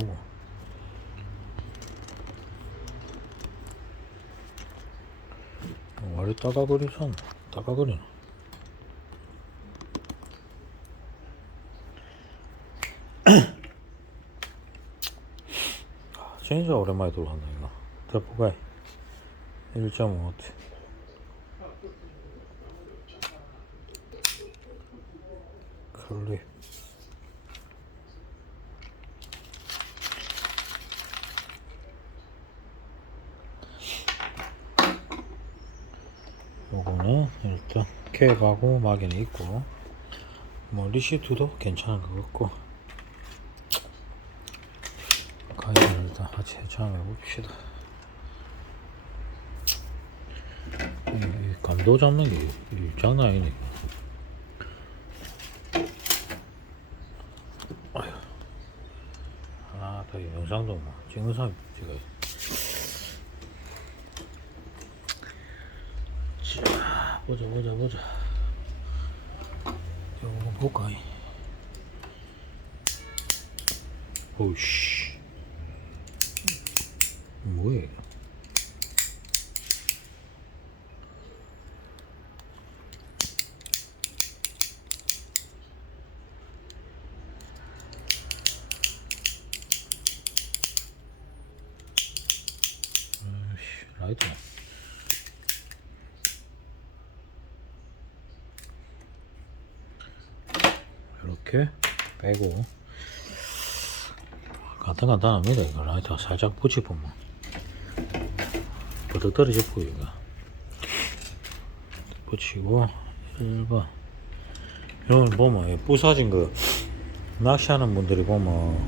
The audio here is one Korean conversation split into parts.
보고. 원래 따가거리선 따가거리나. 아, 진짜 오랜만에 들어간다 이거. 대포가 1.5트. 클립. 요거는 일단 캡하고 막이는 있고. 뭐 리시트도 괜찮은 것 같고. 가이드를 일단 같이 해체해 봅시다. 감도 잡는 게이 장난 아니네. 아휴. 아다 영상도 뭐 찍는 사람 찍어야 자, 보자, 보자, 보자. 이거 볼까? 오우씨. 아이씨, 라이터. 이렇게 빼고. 간단간단합니다 이거. 라이터 살짝 붙여보면 버덕 떨어져 보이고 붙이고 1번 이걸 보면 이 부서진 거 낚시하는 분들이 보면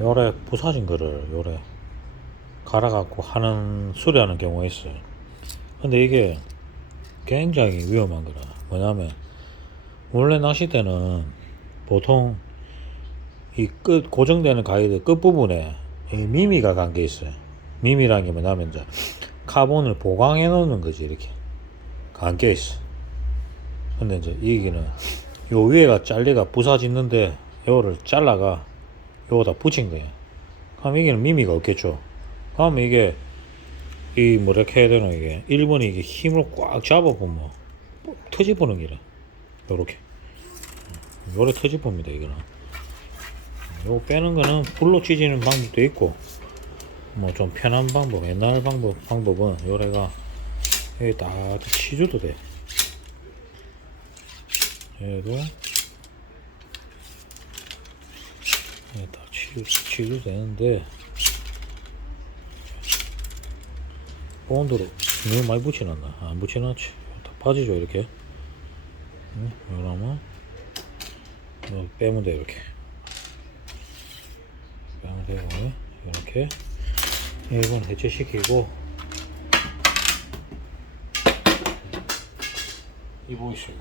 요래 부서진 거를 요래 갈아갖고 하는 수리하는 경우가 있어요. 근데 이게 굉장히 위험한 거라. 뭐냐면 원래 낚싯대는 보통 이 끝 고정되는 가이드 끝 부분에 이 미미가 간 게 있어요. 미미라는 게 뭐냐면 이제 카본을 보강해 놓는 거지 이렇게 감겨 있어. 근데 이제 이기는 요 위에가 잘리가 부사짓는데 요를 잘라가 요거다 붙인 거예요. 그럼 이게는 미미가 없겠죠. 그럼 이게 이 뭐라 해야 되나 이게 1번이 이게 힘으로 꽉 잡아보면 터지보는 기래. 요렇게. 요래 터집봅니다 이거는. 요거 빼는 거는 불로 찢는 방법도 있고 뭐 좀 편한 방법 옛날 방법 방법은 요래가 여기 다 치줘도 돼. 얘도 다 치줘도 되는데 본드로 너무 많이 붙여놨나 안 붙여놨지 다 빠지죠 이렇게 응? 이러면 이거 빼면 돼 이렇게. 빼면 되고 이렇게. 이건 해체시키고. 이 보이시죠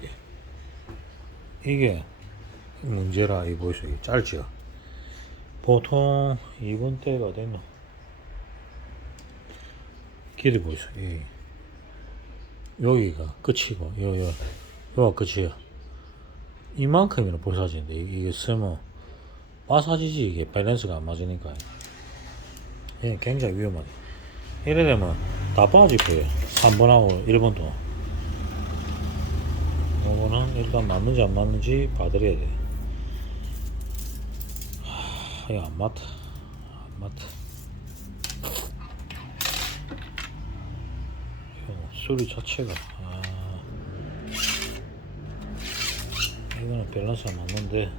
이게? 이게 문제라 이 보이시죠 이게? 짧지요? 보통 이번 때가 되면 길이 보이시죠? 이. 여기가 끝이고 요 요 요가 끝이야 이만큼이나 이- 이게 쓰면 마사지지 이게 밸런스가 안 맞으니까. 예, 굉장히 위험하네. 이래 되면 다 빠질 거예요 3번하고 1번도 이거는 일단 맞는지 안 맞는지 봐드려야 돼. 하, 이거 안 맞다. 안 맞다. 이거 소리 자체가 아, 이거는 밸런스 안 맞는데.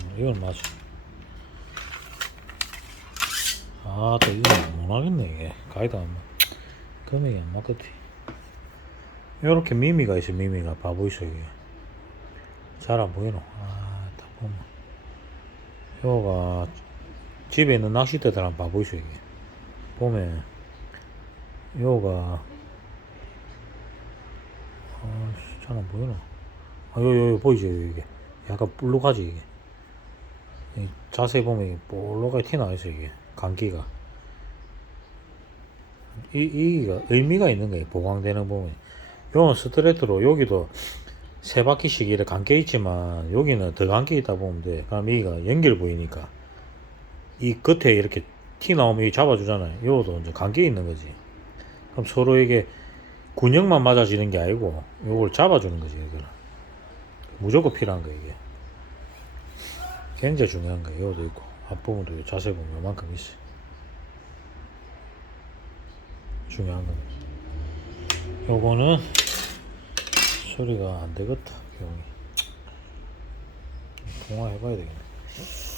음, 이건 맞아 아또 이건 못하겠네 이게. 가이드 안 맞. 금액이 안 맞겠지. 요렇게 미미가 있어 미미가. 바보 있어 이게. 잘 안 보이노? 아딱 보면. 요가 집에 있는 낚싯대들 한번 봐보이소 이게. 보면 요가 아잘 안 보이나? 아 요요 요, 보이죠 요, 이게. 약간 볼록하지 이게. 이 자세히 보면 볼록하게 튀어나와 있어 이게. 감기가. 이, 이가 의미가 있는 거예요. 보강되는 부분이. 요건 스트레이트로 여기도 세 바퀴씩 이렇게 감겨 있지만 여기는 더 감겨 있다 보면 돼. 그럼 여기가 연결 부위니까 이 끝에 이렇게 티 나오면 이 잡아주잖아요. 요것도 이제 감겨 있는 거지. 그럼 서로 이게 군형만 맞아지는 게 아니고 요걸 잡아주는 거지 이거는. 무조건 필요한 거야 이게. 굉장히 중요한 거예요. 요것도 있고 앞부분도 요 자세히 보면 요만큼 있어. 중요한 건. 요거는 소리가 안 되겠다. 병이. 통화해봐야 되겠네.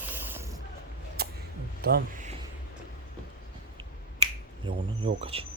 일단 요거는 요거까지.